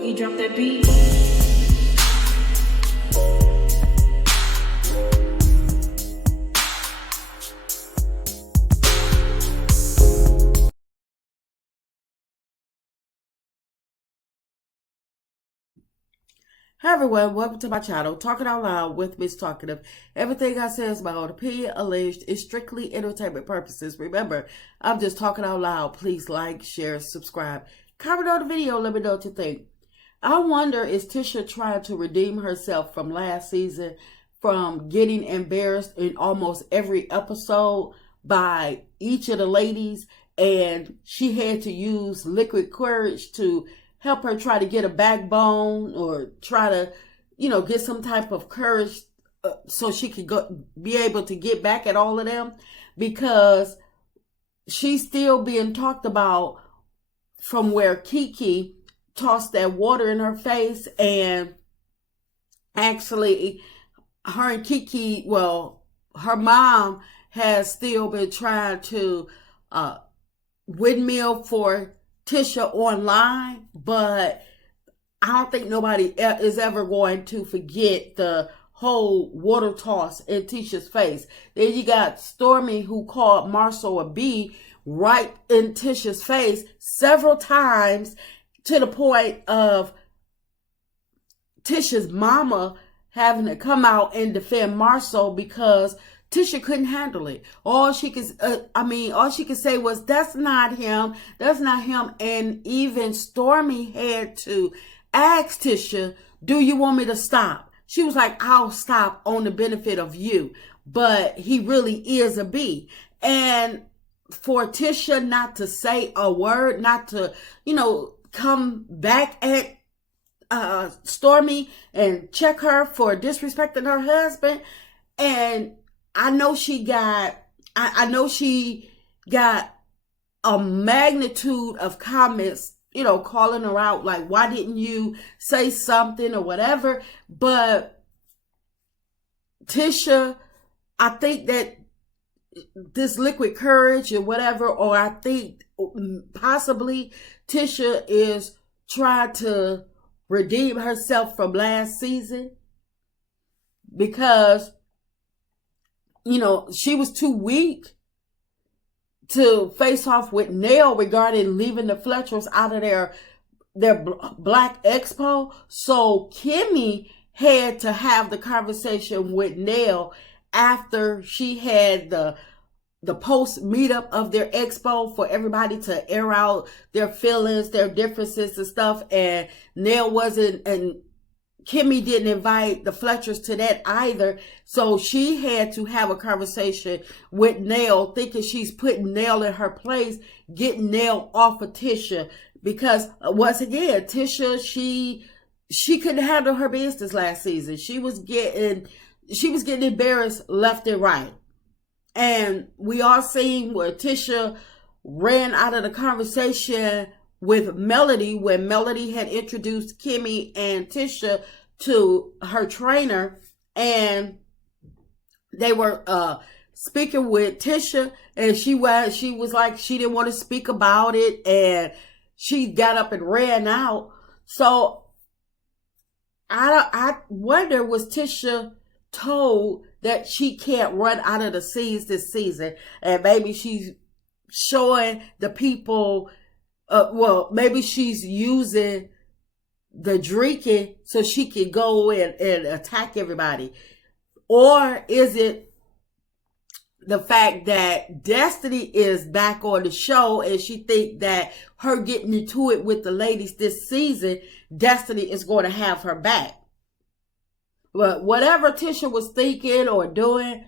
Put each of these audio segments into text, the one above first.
Boogie, drop that beat. Hi everyone, welcome to my channel, Talking Out Loud with Miss Talkative. Everything I say is my own opinion, alleged, is strictly entertainment purposes. Remember, I'm just talking out loud. Please like, share, subscribe. Comment on the video, let me know what you think. I wonder, is Tisha trying to redeem herself from last season, from getting embarrassed in almost every episode by each of the ladies, and she had to use liquid courage to help her try to get a backbone or try to, get some type of courage so she could be able to get back at all of them, because she's still being talked about from where Kiki tossed that water in her face, and actually her and Kiki, her mom has still been trying to windmill for Tisha online, but I don't think nobody is ever going to forget the whole water toss in Tisha's face. Then you got Stormy, who called Marcel a B right in Tisha's face several times, to the point of Tisha's mama having to come out and defend Marcel because Tisha couldn't handle it. All she could say was, "That's not him. That's not him." And even Stormy had to ask Tisha, "Do you want me to stop?" She was like, "I'll stop on the benefit of you, but he really is a B." And for Tisha not to say a word, not to, come back at Stormy and check her for disrespecting her husband. And I know she got a magnitude of comments, calling her out, like, why didn't you say something or whatever. But Tisha, I think that this liquid courage or whatever, or I think possibly Tisha is trying to redeem herself from last season, because she was too weak to face off with Nell regarding leaving the Fletchers out of their Black Expo. So Kimmy had to have the conversation with Nell after she had the post meetup of their expo for everybody to air out their feelings, their differences and stuff. And Nell wasn't, and Kimmy didn't invite the Fletchers to that either. So she had to have a conversation with Nell, thinking she's putting Nell in her place, getting Nell off of Tisha. Because once again, Tisha, she couldn't handle her business last season. She was getting embarrassed left and right. And we all seen where Tisha ran out of the conversation with Melody, when Melody had introduced Kimmy and Tisha to her trainer, and they were speaking with Tisha, and she was like, she didn't want to speak about it, and she got up and ran out. So I wonder, was Tisha told that she can't run out of the scenes this season, and maybe she's showing the people, maybe she's using the drinking so she can go and attack everybody? Or is it the fact that Destiny is back on the show, and she think that her getting into it with the ladies this season, Destiny is going to have her back? But whatever Tisha was thinking or doing,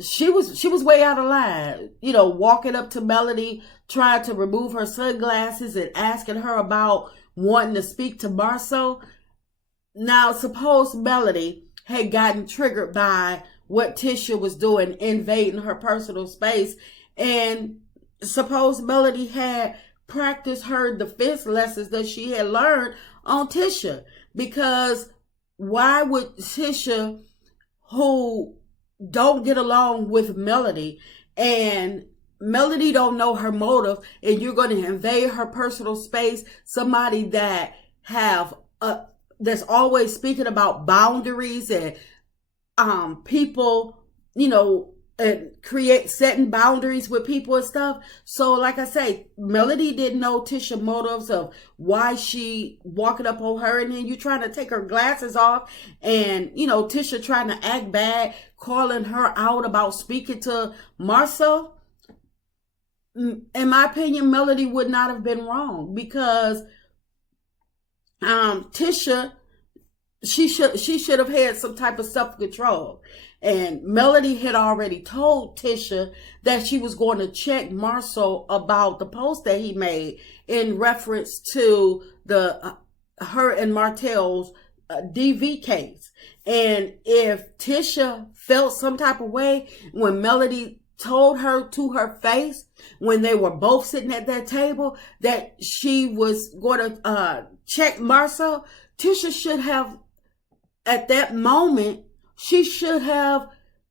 she was way out of line. Walking up to Melody, trying to remove her sunglasses and asking her about wanting to speak to Marcel. Now, suppose Melody had gotten triggered by what Tisha was doing, invading her personal space, and suppose Melody had practiced her defense lessons that she had learned on Tisha. Because why would Tisha, who don't get along with Melody, and Melody don't know her motive, and you're going to invade her personal space. Somebody that have that's always speaking about boundaries and people, and create setting boundaries with people and stuff. So like I say, Melody didn't know Tisha motives of why she walking up on her, and then you trying to take her glasses off, and Tisha trying to act bad, calling her out about speaking to Marcel. In my opinion, Melody would not have been wrong, because Tisha, she should have had some type of self-control. And Melody had already told Tisha that she was going to check Marcel about the post that he made in reference to the her and Martell's DV case. And if Tisha felt some type of way when Melody told her to her face, when they were both sitting at that table, that she was going to check Marcel, Tisha should have, at that moment, she should have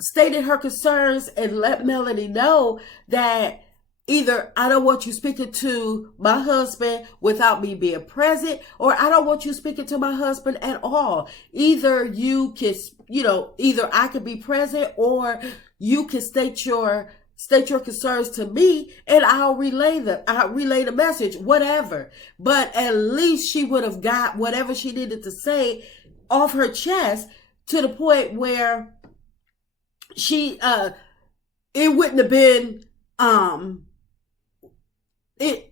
stated her concerns and let Melody know that either I don't want you speaking to my husband without me being present, or I don't want you speaking to my husband at all. Either you can, either I could be present, or you can state your concerns to me, and I'll relay the message, whatever. But at least she would have got whatever she needed to say off her chest, to the point where she it wouldn't have been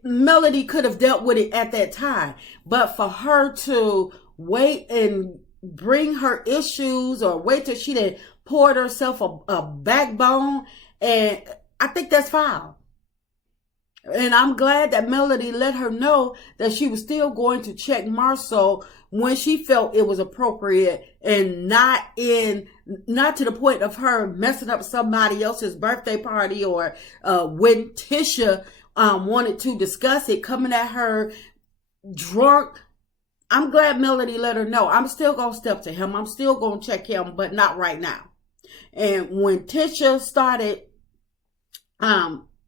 Melody could have dealt with it at that time. But for her to wait and bring her issues, or wait till she done poured herself a backbone, and I think that's foul. And I'm glad that Melody let her know that she was still going to check Marcel when she felt it was appropriate, and not to the point of her messing up somebody else's birthday party, or when Tisha wanted to discuss it, coming at her drunk. I'm glad Melody let her know. I'm still going to step to him. I'm still going to check him, but not right now. And when Tisha started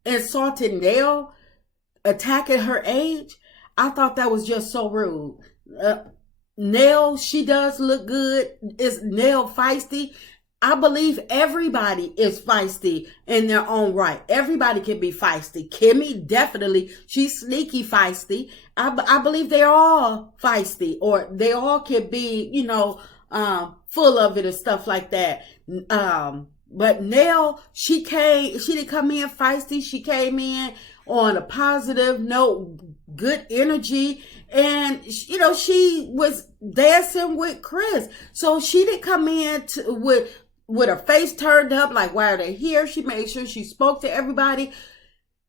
insulting Nell, attacking her age, I thought that was just so rude. Nell, she does look good. Is Nell feisty? I believe everybody is feisty in their own right. Everybody can be feisty. Kimmy, definitely. She's sneaky feisty. I believe they're all feisty, or they all can be, full of it and stuff like that. But Nell, she didn't come in feisty. She came in on a positive note, good energy. And, she was dancing with Chris. So she didn't come in with her face turned up, like, why are they here? She made sure she spoke to everybody.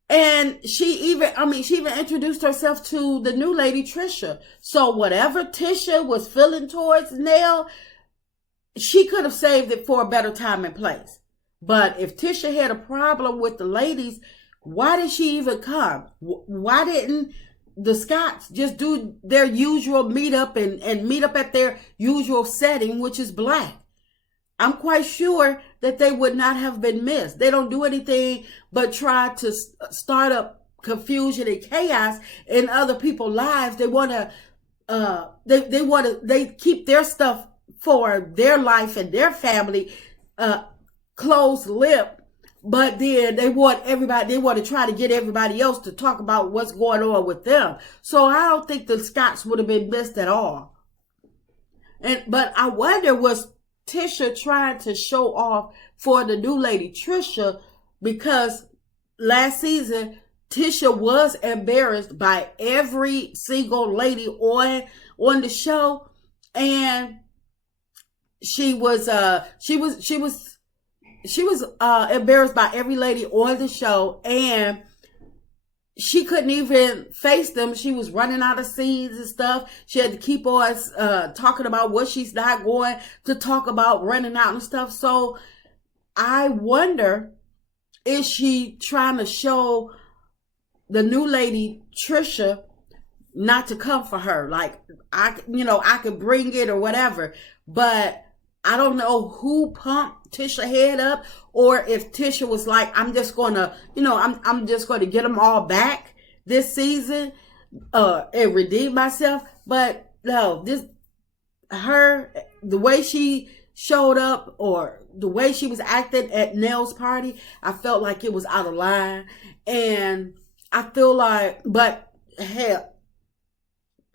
And she even introduced herself to the new lady, Tisha. So whatever Tisha was feeling towards Nell, she could have saved it for a better time and place. But if Tisha had a problem with the ladies, why did she even come? Why didn't the Scotts just do their usual meetup and meet up at their usual setting, which is black? I'm quite sure that they would not have been missed. They don't do anything but try to start up confusion and chaos in other people's lives. They want to, they keep their stuff for their life and their family, closed lip, but then they want to try to get everybody else to talk about what's going on with them. So I don't think the Scotts would have been missed at all. But I wonder, was Tisha trying to show off for the new lady, Trisha, because last season, Tisha was embarrassed by every single lady on the show, and she was embarrassed by every lady on the show, and she couldn't even face them. She was running out of scenes and stuff. She had to keep on talking about what she's not going to talk about, running out and stuff. So I wonder, is she trying to show the new lady, Trisha, not to come for her? Like, I could bring it or whatever. But I don't know who pumped Tisha head up, or if Tisha was like, I'm just gonna, I'm just gonna get them all back this season, and redeem myself. But no, the way she showed up, or the way she was acting at Nell's party, I felt like it was out of line. And I feel like, but hell,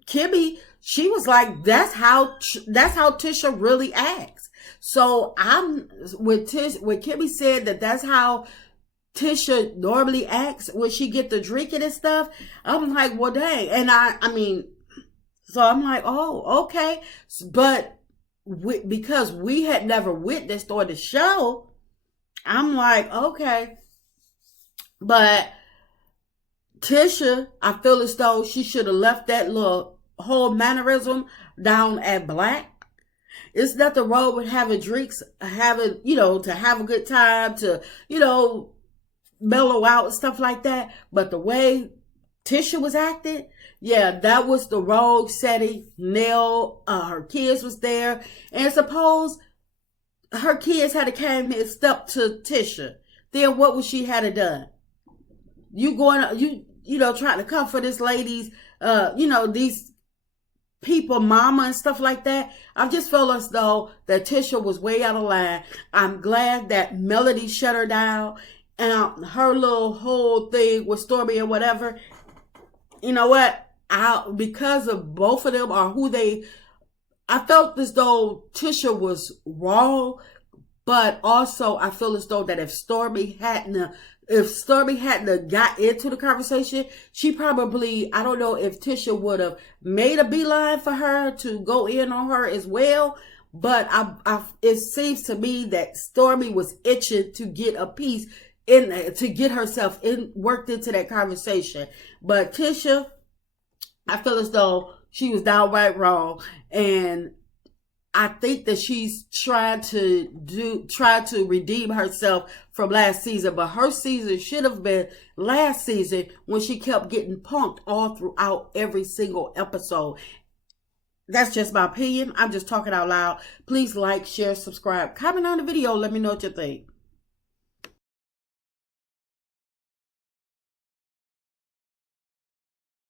Kimmy, she was like, that's how Tisha really acts. So I'm with Tish when Kimmy said that that's how Tisha normally acts when she get the drinking and stuff. I'm like, well, dang. And I mean, so I'm like, oh, okay. But because we had never witnessed on the show, I'm like, okay. But Tisha, I feel as though she should have left that little whole mannerism down at Black. It's nothing wrong with having drinks, having, to have a good time, to, mellow out and stuff like that. But the way Tisha was acting, yeah, that was the wrong setting. Nell, her kids was there. And suppose her kids had came and stepped to Tisha. Then what would she have done? You going, trying to comfort this lady's, these people, mama and stuff like that. I just felt as though that Tisha was way out of line. I'm glad that Melody shut her down, and her little whole thing with Stormy and whatever. You know what? Because of both of them are who they, I felt as though Tisha was wrong, but also I feel as though that if Stormy hadn't got into the conversation, she probably, I don't know if Tisha would have made a beeline for her to go in on her as well. But it seems to me that Stormy was itching to get a piece to get herself worked into that conversation. But Tisha, I feel as though she was downright wrong. And I think that she's trying to redeem herself from last season, but her season should have been last season when she kept getting punked all throughout every single episode. That's just my opinion. I'm just talking out loud. Please like, share, subscribe, comment on the video. Let me know what you think.